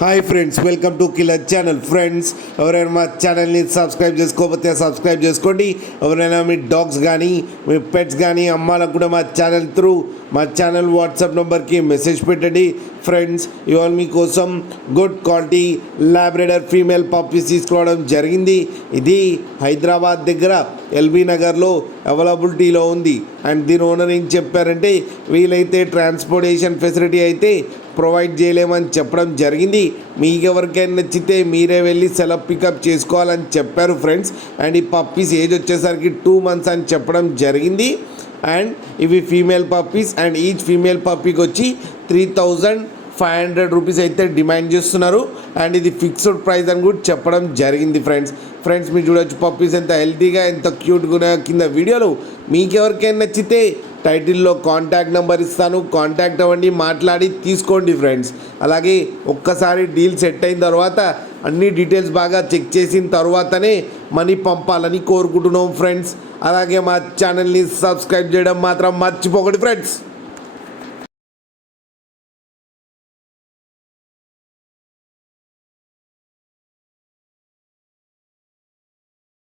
Hi friends, welcome to killer channel. Friends, ఎవరైనా మా ఛానల్ని సబ్స్క్రైబ్ చేసుకోకపోతే సబ్స్క్రైబ్ చేసుకోండి. ఎవరైనా మీ డాగ్స్ కానీ మీ పెట్స్ కానీ అమ్మాలకు కూడా మా ఛానల్ వాట్సాప్ నెంబర్కి మెసేజ్ పెట్టండి. ఫ్రెండ్స్, ఇవాళ మీకోసం good quality Labrador female puppies తీసుకోవడం జరిగింది. ఇది హైదరాబాద్ దగ్గర ఎల్బీ నగర్లో అవైలబిలిటీలో ఉంది. అండ్ దీని ఓనర్ ఏం చెప్పారంటే, వీలైతే ట్రాన్స్పోర్టేషన్ ఫెసిలిటీ అయితే ప్రొవైడ్ చేయలేమని చెప్పడం జరిగింది. మీకు ఎవరికైనా నచ్చితే మీరే వెళ్ళి సెలవు పికప్ చేసుకోవాలని చెప్పారు ఫ్రెండ్స్. అండ్ ఈ పప్పీస్ ఏజ్ వచ్చేసరికి 2 months అని చెప్పడం జరిగింది. అండ్ ఇవి female puppies. And each female పప్పీకి వచ్చి 3,500 రూపీస్ అయితే డిమాండ్ చేస్తున్నారు. అండ్ ఇది ఫిక్స్డ్ ప్రైస్ అని కూడా చెప్పడం జరిగింది ఫ్రెండ్స్ మీరు చూడొచ్చు పప్పీస్ ఎంత హెల్తీగా ఎంత క్యూట్గా ఉన్నాయో కింద వీడియోలు. మీకు ఎవరికైనా నచ్చితే టైటిల్లో కాంటాక్ట్ నెంబర్ ఇస్తాను, కాంటాక్ట్ అవ్వండి, మాట్లాడి తీసుకోండి ఫ్రెండ్స్. అలాగే ఒక్కసారి డీల్ సెట్ అయిన తర్వాత అన్ని డీటెయిల్స్ బాగా చెక్ చేసిన తర్వాతనే మనీ పంపాలని కోరుకుంటున్నాం ఫ్రెండ్స్. అలాగే మా ఛానల్ని సబ్స్క్రైబ్ చేయడం మాత్రం మర్చిపోకండి ఫ్రెండ్స్.